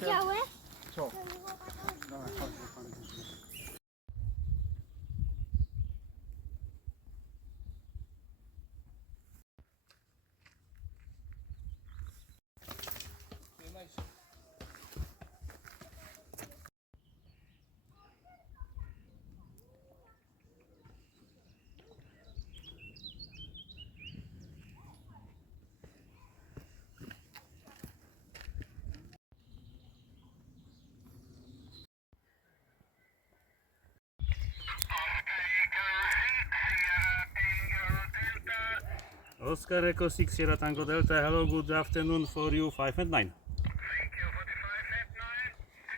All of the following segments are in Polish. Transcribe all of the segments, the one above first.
Widziałeś? Co? Dawaj, chodź, pan. Oscar Echo 6 Sierra Tango Delta, hello, good afternoon for you, 5 and 9. Thank you for the 5 and 9.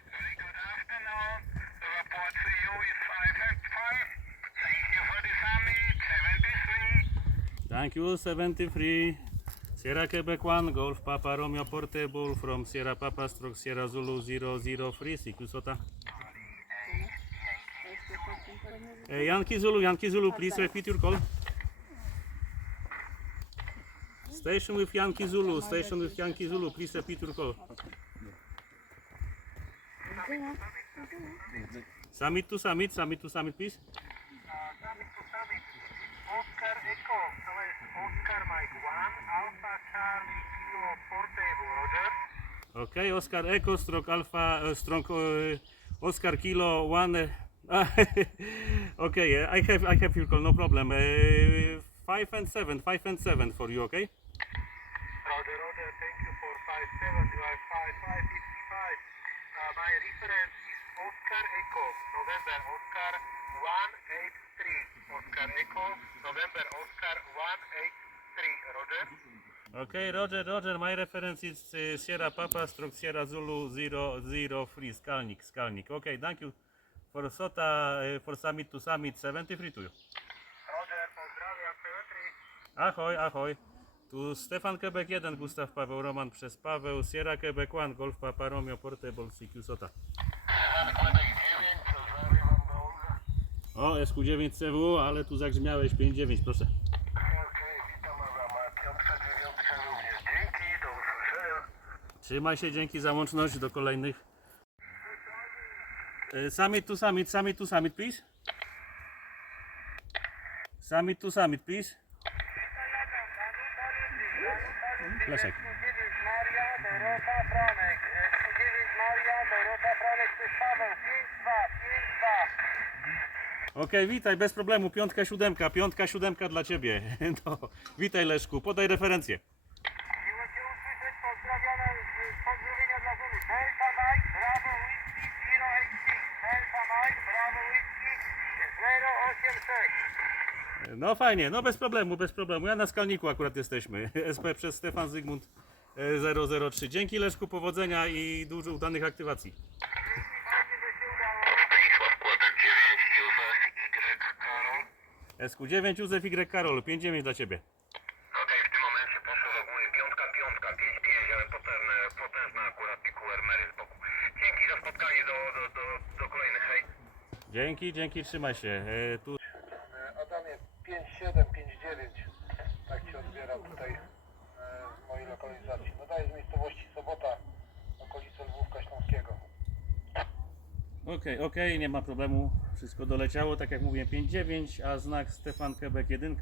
Very good afternoon. The report to you is 5 and 5. Thank you for the summit, 73. Thank you, 73. Sierra Quebec 1, Golf Papa Romeo Portable from Sierra Papa stroke Sierra Zulu 003, CQ SOTA. Uh, Yankee Zulu, Yankee Zulu, please repeat your call. Station with Yankee Zulu, station with Yankee Zulu, please repeat your call. Summit to summit, summit to summit, please. Summit to summit. Oscar Echo, Oscar Mike 1, Alpha Charlie Kilo Portable, Roger. Okay, Oscar Echo stroke Alpha uh, stroke uh, Oscar Kilo one. Uh, okay, I have I have your call, no problem. Uh, five and seven, five and seven for you, okay? Roger, Roger, thank you for 5-7, you are 5-5-55. Uh, my reference is Oscar Echo, November Oscar 183. Oscar Echo, November Oscar 183. Roger? Okay, Roger, Roger. My reference is uh, Sierra Papa stroke Sierra Zulu 003 Skalnik, Skalnik. Okay, thank you for SOTA uh, for summit to summit 73 to you. Roger, pozdrawiam, Petri. Ahoj, ahoj. Tu Stefan Quebec 1, Gustaw Paweł Roman przez Paweł, Sierra Quebec 1, Golf Papa Romeo Portable CQ SOTA. O, SQ9 CW, ale tu zagrzmiałeś 5.9, proszę. Okej, witam Adama, piątka, dziewiątka również. Dzięki, do usłyszenia. Trzymaj się, dzięki za łączność, do kolejnych. E, Summit to summit, summit to summit, please. Summit to summit, please. Leszek. 9 Maria, Dorota, Franek. 9 Maria, Dorota, Franek, to jest Paweł. 5-2, 5-2. Okej, witaj, bez problemu, piątka, siódemka, piątka, siódemka dla Ciebie. No, witaj Leszku, podaj referencję. Pozdrowienia dla. Delta Mike, Bravo Whiskey, Zero HD. Delta Mike, Bravo Whiskey, 086. No fajnie, no bez problemu, bez problemu. Ja na skalniku akurat jesteśmy. SP przez Stefan Zygmunt e, 003. Dzięki Leszku, powodzenia i dużo udanych aktywacji. Fajnie, że się udało. Stanisław Kładek 9, Józef Y, Karol. SQ9 Józef Y Karol, 5-9 dla Ciebie. Okej, w tym momencie poszło do góry piątka, piątka, 5, 5, ale potężne, potężne akurat PQR Mary z boku. Dzięki za spotkanie, do, do, do, do kolejnych, hej. Dzięki, dzięki, trzymaj się. E, tu Okej, okej, nie ma problemu. Wszystko doleciało, tak jak mówiłem, 5-9, a znak Stefan Quebec 1,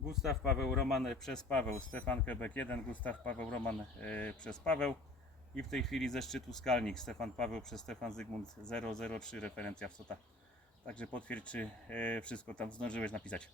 Gustaw Paweł Roman przez Paweł, Stefan Quebec 1, Gustaw Paweł Roman e, przez Paweł i w tej chwili ze szczytu Skalnik, Stefan Paweł przez Stefan Zygmunt 003, referencja w SOTA. Także potwierdź, czy e, wszystko tam zdążyłeś napisać.